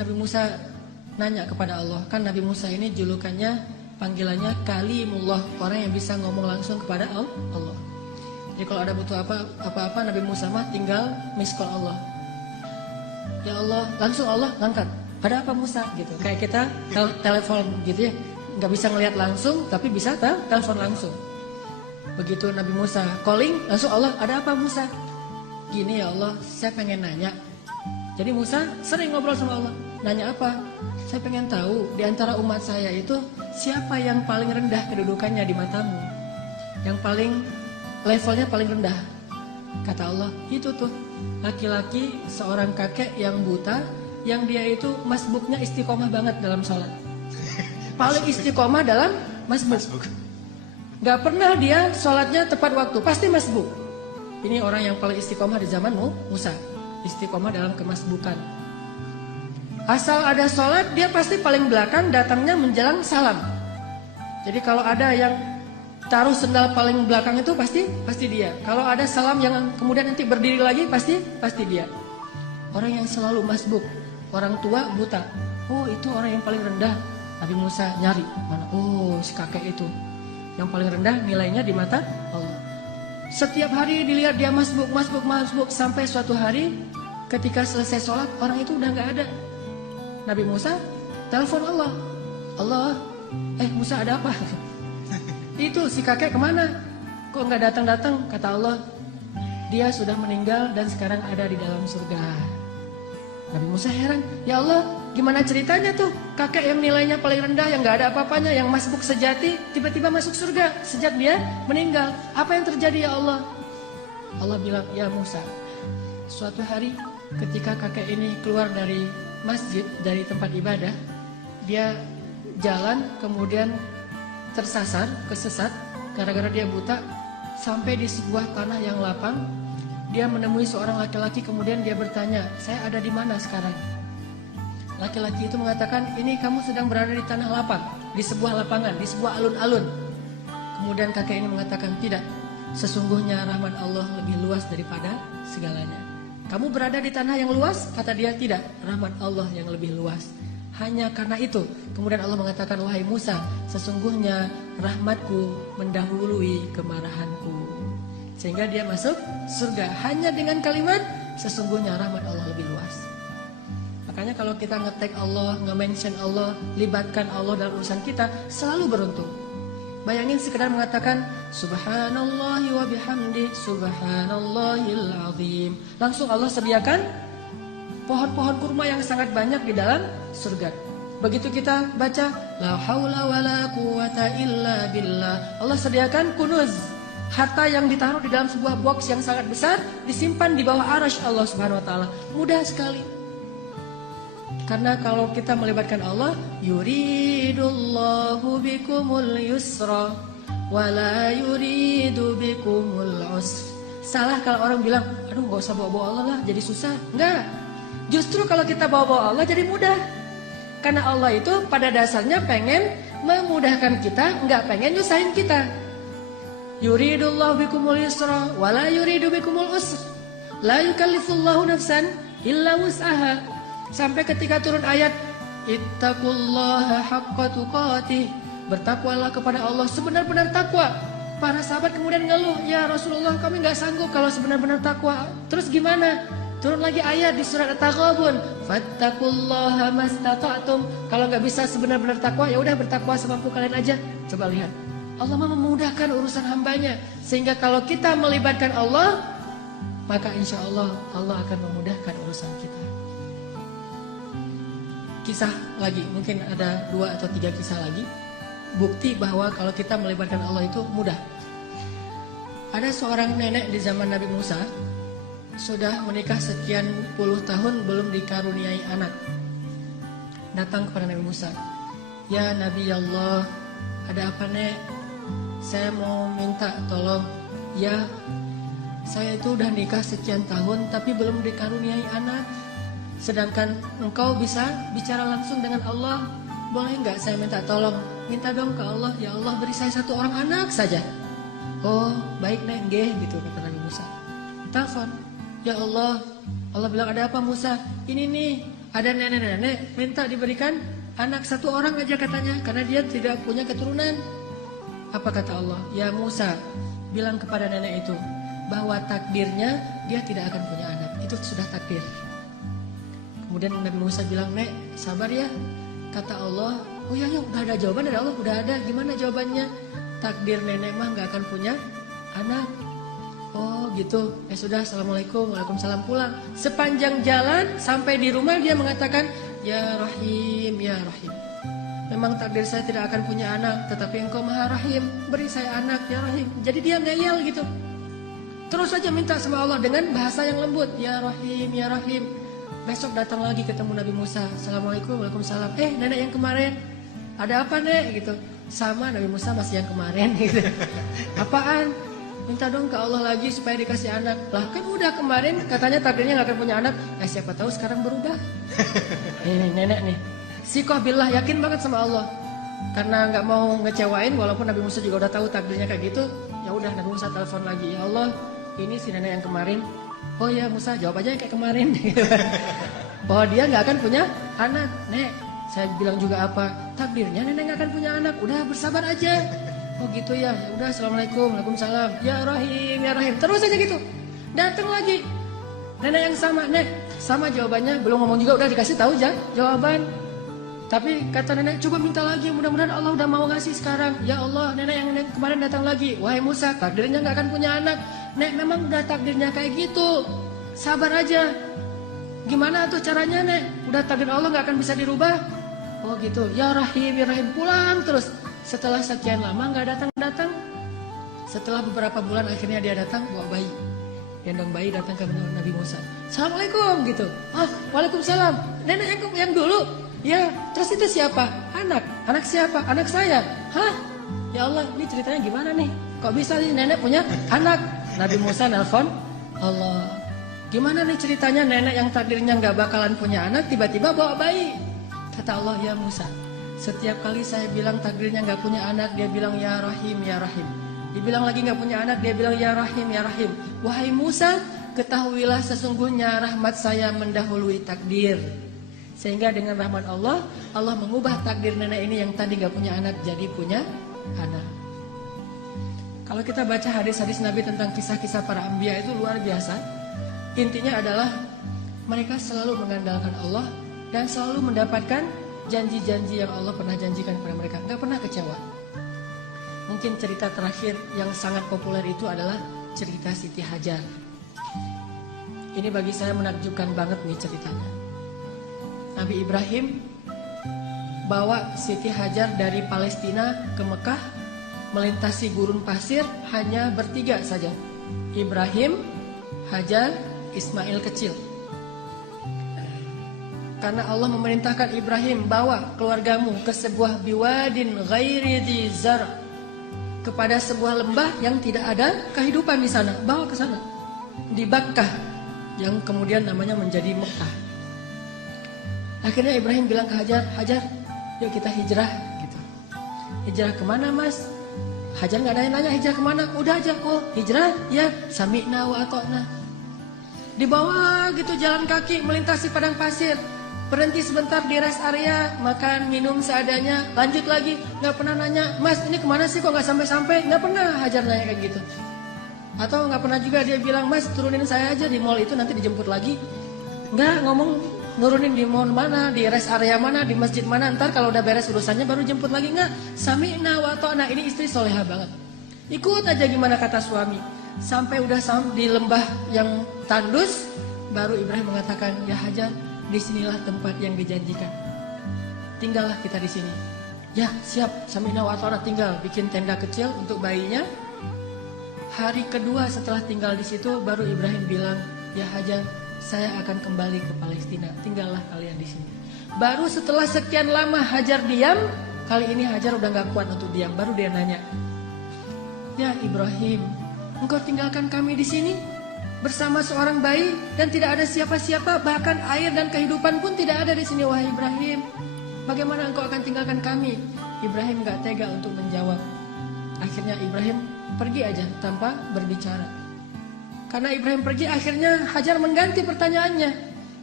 Nabi Musa nanya kepada Allah. Kan Nabi Musa ini julukannya, panggilannya Kalimullah, orang yang bisa ngomong langsung kepada Allah. Jadi kalau ada butuh apa-apa Nabi Musa mah tinggal miss call Allah. Ya Allah, langsung Allah ngangkat. Ada apa Musa gitu. Kayak kita telepon gitu ya. Nggak bisa ngelihat langsung tapi bisa telepon langsung. Begitu Nabi Musa calling, langsung Allah, ada apa Musa? Gini ya Allah, saya pengen nanya. Jadi Musa sering ngobrol sama Allah. Nanya apa? Saya pengen tahu di antara umat saya itu siapa yang paling rendah kedudukannya di matamu? Yang paling levelnya paling rendah. Kata Allah, itu tuh laki-laki seorang kakek yang buta, yang dia itu masbuknya istiqomah banget dalam sholat. Paling istiqomah dalam masbuk. Gak pernah dia sholatnya tepat waktu, pasti masbuk. Ini orang yang paling istiqomah di zaman Musa. Istiqomah dalam kemasbukan. Asal ada sholat, dia pasti paling belakang, datangnya menjelang salam. Jadi kalau ada yang taruh sendal paling belakang itu pasti dia. Kalau ada salam yang kemudian nanti berdiri lagi, pasti dia. Orang yang selalu masbuk, orang tua buta. Oh, itu orang yang paling rendah. Nabi Musa nyari mana? Oh, si kakek itu yang paling rendah nilainya di mata Allah. Setiap hari dilihat dia masbuk sampai suatu hari ketika selesai sholat orang itu udah nggak ada. Nabi Musa telepon Allah. Allah, Musa ada apa? Itu si kakek kemana? Kok nggak datang? Kata Allah, dia sudah meninggal dan sekarang ada di dalam surga. Nabi Musa heran, ya Allah, gimana ceritanya tuh kakek yang nilainya paling rendah, yang nggak ada apa-apanya, yang masbuk sejati, tiba-tiba masuk surga sejak dia meninggal. Apa yang terjadi ya Allah? Allah bilang, ya Musa, suatu hari ketika kakek ini keluar dari masjid, dari tempat ibadah, dia jalan kemudian kesesat gara-gara dia buta, sampai di sebuah tanah yang lapang. Dia menemui seorang laki-laki, kemudian dia bertanya, saya ada di mana sekarang? Laki-laki itu mengatakan, ini kamu sedang berada di tanah lapang, di sebuah lapangan, di sebuah alun-alun. Kemudian kakek ini mengatakan, tidak, sesungguhnya rahmat Allah lebih luas daripada segalanya. Kamu berada di tanah yang luas? Kata dia, tidak, rahmat Allah yang lebih luas. Hanya karena itu, kemudian Allah mengatakan, wahai Musa, sesungguhnya rahmatku mendahului kemarahanku. Sehingga dia masuk surga hanya dengan kalimat, sesungguhnya rahmat Allah lebih luas. Makanya kalau kita nge-tag Allah, nge-mention Allah, libatkan Allah dalam urusan kita, selalu beruntung. Bayangin sekedar mengatakan subhanallahi wa bihamdi subhanallahil azim, langsung Allah sediakan pohon-pohon kurma yang sangat banyak di dalam surga. Begitu kita baca la haula wala quwata illa billah, Allah sediakan kunuz, harta yang ditaruh di dalam sebuah box yang sangat besar, disimpan di bawah arasy Allah Subhanahu wa taala. Mudah sekali. Karena kalau kita melibatkan Allah, yuridullahu bikumul yusra wa la yuridu bikumul usra. Salah kalau orang bilang, aduh gak usah bawa-bawa Allah lah, jadi susah. Enggak. Justru kalau kita bawa-bawa Allah jadi mudah. Karena Allah itu pada dasarnya pengen memudahkan kita, enggak pengen nyusahin kita. Yuridullahu bikumul yusra wa la yuridu bikumul usra. La yukallifullahu nafsan illa wus'aha. Sampai ketika turun ayat ittaqullaha haqqa tuqatih, bertakwalah kepada Allah sebenar-benar takwa. Para sahabat kemudian ngeluh, ya Rasulullah kami enggak sanggup kalau sebenar-benar takwa. Terus gimana? Turun lagi ayat di surat At-Taghabun, fattaqullaha mastata'tum. Kalau enggak bisa sebenar-benar takwa, ya udah bertakwa semampu kalian aja. Coba lihat. Allah memudahkan urusan hambanya. Sehingga kalau kita melibatkan Allah, maka insya Allah Allah akan memudahkan urusan kita. Kisah lagi, mungkin ada 2 atau 3 kisah lagi. Bukti bahwa kalau kita melibatkan Allah itu mudah. Ada seorang nenek di zaman Nabi Musa, sudah menikah sekian puluh tahun belum dikaruniai anak. Datang kepada Nabi Musa, ya Nabi Allah, ada apa nek? Saya mau minta tolong. Ya, saya itu udah nikah sekian tahun tapi belum dikaruniai anak. Sedangkan engkau bisa bicara langsung dengan Allah. Boleh nggak saya minta tolong? Minta dong ke Allah, ya Allah beri saya 1 orang anak saja. Oh baik nek, nggih gitu kata Nabi Musa. Telepon, ya Allah. Allah bilang, ada apa Musa? Ini nih, Ada nenek-nenek minta diberikan anak 1 orang aja katanya, karena dia tidak punya keturunan. Apa kata Allah? Ya Musa, bilang kepada nenek itu bahwa takdirnya dia tidak akan punya anak. Itu sudah takdir. Kemudian Nabi Musa bilang, Nek, sabar ya. Kata Allah, oh ya, udah ada jawaban dari Allah, udah ada. Gimana jawabannya? Takdir nenek mah gak akan punya anak. Oh gitu, ya sudah, assalamualaikum, waalaikumsalam, pulang. Sepanjang jalan sampai di rumah dia mengatakan, ya Rahim, ya Rahim. Memang takdir saya tidak akan punya anak, tetapi Engkau Maha Rahim, beri saya anak, ya Rahim. Jadi dia ngeyel gitu. Terus saja minta sama Allah dengan bahasa yang lembut, ya Rahim, ya Rahim. Besok datang lagi ketemu Nabi Musa, assalamualaikum, waalaikumsalam. Nenek yang kemarin, ada apa nek? Gitu. Sama Nabi Musa masih yang kemarin gitu. Apaan? Minta dong ke Allah lagi supaya dikasih anak. Lah kan udah kemarin katanya takdirnya gak akan punya anak. Siapa tahu sekarang berubah. Ini nenek nih. Sikoh billah, yakin banget sama Allah. Karena gak mau ngecewain, walaupun Nabi Musa juga udah tahu takdirnya kayak gitu. Ya udah Nabi Musa telepon lagi. Ya Allah, ini si nenek yang kemarin. Oh ya Musa, jawab aja kayak kemarin. Bahwa dia gak akan punya anak. Nek, saya bilang juga apa? Takdirnya nenek gak akan punya anak. Udah bersabar aja. Oh gitu ya, ya udah, assalamualaikum, waalaikumsalam, ya Rahim, ya Rahim. Terus aja gitu. Datang lagi nenek yang sama, nek, sama jawabannya. Belum ngomong juga udah dikasih tahu aja jawaban. Tapi kata nenek, coba minta lagi, mudah-mudahan Allah udah mau ngasih sekarang. Ya Allah, nenek yang kemarin datang lagi. Wahai Musa, takdirnya gak akan punya anak. Nek, memang udah takdirnya kayak gitu. Sabar aja. Gimana tuh caranya nek? Udah takdir Allah gak akan bisa dirubah. Oh gitu, ya Rahim, ya Rahim. Pulang terus. Setelah sekian lama gak datang-datang. Setelah beberapa bulan akhirnya dia datang bawa bayi. Gendong bayi datang ke Nabi Musa. Assalamualaikum gitu. Waalaikumsalam. Nenek yang dulu. Ya, terus itu siapa? Anak. Anak siapa? Anak saya. Hah? Ya Allah, ini ceritanya gimana nih? Kok bisa nih nenek punya anak? Nabi Musa nelpon Allah. Gimana nih ceritanya nenek yang takdirnya gak bakalan punya anak tiba-tiba bawa bayi? Kata Allah, ya Musa, setiap kali saya bilang takdirnya gak punya anak, dia bilang ya Rahim, ya Rahim. Dibilang lagi gak punya anak, dia bilang ya Rahim, ya Rahim. Wahai Musa, ketahuilah sesungguhnya rahmat saya mendahului takdir. Sehingga dengan rahmat Allah, Allah mengubah takdir nenek ini yang tadi gak punya anak jadi punya anak. Kalau kita baca hadis-hadis Nabi tentang kisah-kisah para anbiya itu luar biasa. Intinya adalah mereka selalu mengandalkan Allah dan selalu mendapatkan janji-janji yang Allah pernah janjikan kepada mereka. Gak pernah kecewa. Mungkin cerita terakhir yang sangat populer itu adalah cerita Siti Hajar. Ini bagi saya menakjubkan banget nih ceritanya. Nabi Ibrahim bawa Siti Hajar dari Palestina ke Mekah, melintasi gurun pasir hanya bertiga saja. Ibrahim, Hajar, Ismail kecil. Karena Allah memerintahkan Ibrahim, bawa keluargamu ke sebuah biwadin ghairi dzi zar', kepada sebuah lembah yang tidak ada kehidupan di sana. Bawa ke sana. Di Bakkah, yang kemudian namanya menjadi Mekah. Akhirnya Ibrahim bilang ke Hajar, Hajar, yuk kita hijrah gitu. Hijrah kemana mas? Hajar gak ada yang nanya hijrah kemana. Udah aja, oh hijrah, ya sami'na wa ata'na. Di bawah gitu jalan kaki melintasi padang pasir. Berhenti sebentar di rest area, makan, minum seadanya, lanjut lagi. Gak pernah nanya, mas ini kemana sih kok gak sampai-sampai? Gak pernah Hajar nanya kayak gitu. Atau gak pernah juga dia bilang, mas turunin saya aja di mall itu nanti dijemput lagi. Gak ngomong nurunin di mall mana, di rest area mana, di masjid mana. Ntar kalau udah beres urusannya baru jemput lagi. Gak, sami'na wa ta'na. Ini istri soleha banget. Ikut aja gimana kata suami. Sampai udah di lembah yang tandus, baru Ibrahim mengatakan, ya Hajar, disinilah tempat yang dijanjikan. Tinggallah kita di sini. Ya siap, sami'na wa ta'na. Tinggal bikin tenda kecil untuk bayinya. Hari kedua setelah tinggal di situ, baru Ibrahim bilang, ya Hajar, saya akan kembali ke Palestina. Tinggallah kalian di sini. Baru setelah sekian lama Hajar diam, kali ini Hajar udah gak kuat untuk diam. Baru dia nanya, ya Ibrahim, engkau tinggalkan kami di sini bersama seorang bayi dan tidak ada siapa-siapa, bahkan air dan kehidupan pun tidak ada di sini, wahai Ibrahim. Bagaimana engkau akan tinggalkan kami? Ibrahim gak tega untuk menjawab. Akhirnya Ibrahim pergi aja tanpa berbicara. Karena Ibrahim pergi, akhirnya Hajar mengganti pertanyaannya.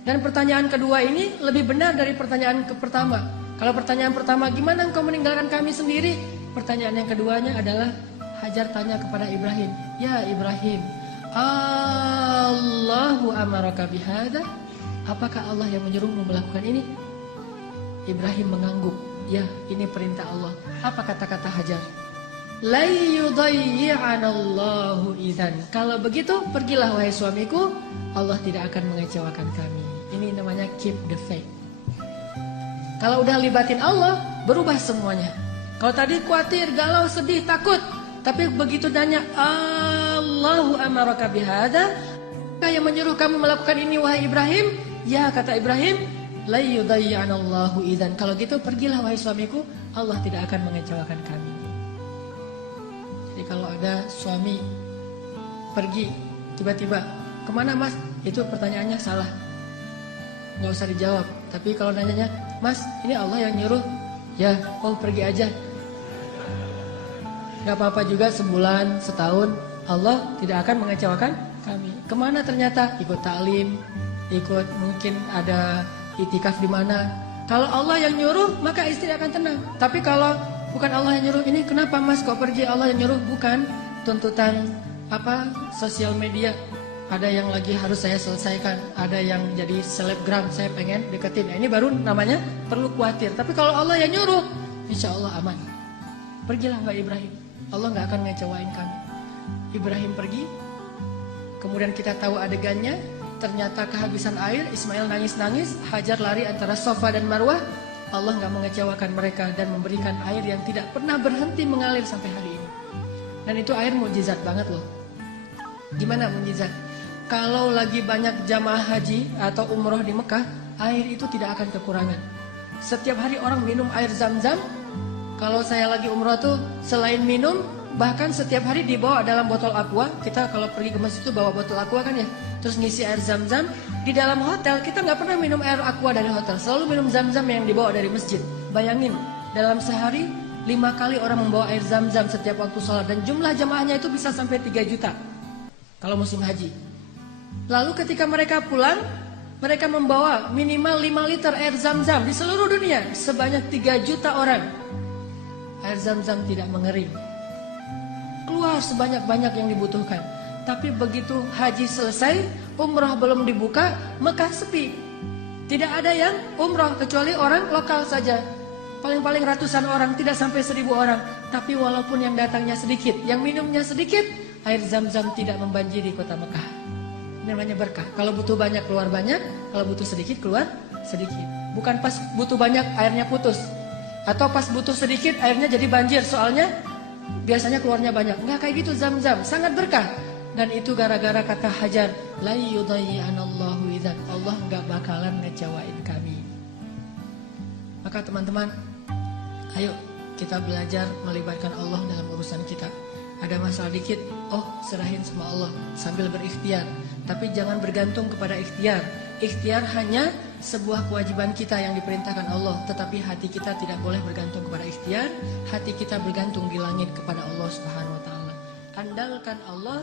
Dan pertanyaan kedua ini lebih benar dari pertanyaan pertama. Kalau pertanyaan pertama, gimana engkau meninggalkan kami sendiri? Pertanyaan yang keduanya adalah, Hajar tanya kepada Ibrahim, ya Ibrahim, Allahu amaraka bihada? Apakah Allah yang menyuruhmu melakukan ini? Ibrahim mengangguk, ya ini perintah Allah. Apa kata-kata Hajar? La yudayyi'anallahu idzan. Kalau begitu, pergilah wahai suamiku, Allah tidak akan mengecewakan kami. Ini namanya keep the faith. Kalau udah libatin Allah, berubah semuanya. Kalau tadi khawatir, galau, sedih, takut, tapi begitu nanya Allahu amaraka bihada, yang menyuruh kamu melakukan ini wahai Ibrahim? Ya, kata Ibrahim, la yudayyi'anallahu idzan. Kalau gitu pergilah wahai suamiku, Allah tidak akan mengecewakan kami. Jadi kalau ada suami pergi tiba-tiba, kemana mas? Itu pertanyaannya salah, nggak usah dijawab. Tapi kalau nanyanya, mas ini Allah yang nyuruh, ya oh pergi aja. Gak apa-apa juga sebulan, setahun, Allah tidak akan mengecewakan kami. Kemana ternyata? Ikut taklim, ikut mungkin ada itikaf di mana. Kalau Allah yang nyuruh, maka istri akan tenang. Tapi kalau bukan Allah yang nyuruh, ini kenapa mas kok pergi? Allah yang nyuruh, bukan tuntutan sosial media. Ada yang lagi harus saya selesaikan, ada yang jadi selebgram, saya pengen deketin. Nah, ini baru namanya perlu khawatir. Tapi kalau Allah yang nyuruh, insya Allah aman. Pergilah Mbak Ibrahim, Allah gak akan ngecewain kami. Ibrahim pergi, kemudian kita tahu adegannya, ternyata kehabisan air, Ismail nangis-nangis, Hajar lari antara Safa dan Marwah. Allah gak mengecewakan mereka dan memberikan air yang tidak pernah berhenti mengalir sampai hari ini. Dan itu air mukjizat banget loh. Gimana mukjizat? Kalau lagi banyak jamaah haji atau umroh di Mekah, air itu tidak akan kekurangan. Setiap hari orang minum air Zam-Zam. Kalau saya lagi umroh tuh, selain minum, bahkan setiap hari dibawa dalam botol aqua. Kita kalau pergi ke masjid itu bawa botol aqua kan ya. Terus ngisi air Zam-Zam. Di dalam hotel, kita nggak pernah minum air aqua dari hotel. Selalu minum Zam-Zam yang dibawa dari masjid. Bayangin, dalam sehari 5 kali orang membawa air Zam-Zam setiap waktu sholat. Dan jumlah jamaahnya itu bisa sampai 3 juta. Kalau musim haji. Lalu ketika mereka pulang, mereka membawa minimal 5 liter air Zam-Zam di seluruh dunia. Sebanyak 3 juta orang. Air Zam-Zam tidak mengering. Keluar sebanyak-banyak yang dibutuhkan. Tapi begitu haji selesai, umrah belum dibuka, Mekah sepi. Tidak ada yang umrah kecuali orang lokal saja. Paling-paling ratusan orang, tidak sampai 1000 orang. Tapi walaupun yang datangnya sedikit, yang minumnya sedikit, air Zam-Zam tidak membanjiri kota Mekah. Ini namanya berkah. Kalau butuh banyak keluar banyak, kalau butuh sedikit keluar sedikit. Bukan pas butuh banyak airnya putus, atau pas butuh sedikit airnya jadi banjir. Soalnya biasanya keluarnya banyak. Enggak kayak gitu Zam-Zam, sangat berkah. Dan itu gara-gara kata Hajar, la yudayyi'anallahu idzan. Allah enggak bakalan ngecewain kami. Maka teman-teman, ayo kita belajar melibatkan Allah dalam urusan kita. Ada masalah dikit, oh serahin sama Allah sambil berikhtiar. Tapi jangan bergantung kepada ikhtiar. Ikhtiar hanya sebuah kewajiban kita yang diperintahkan Allah. Tetapi hati kita tidak boleh bergantung kepada ikhtiar. Hati kita bergantung di langit kepada Allah Subhanahu wa ta'ala. Andalkan Allah.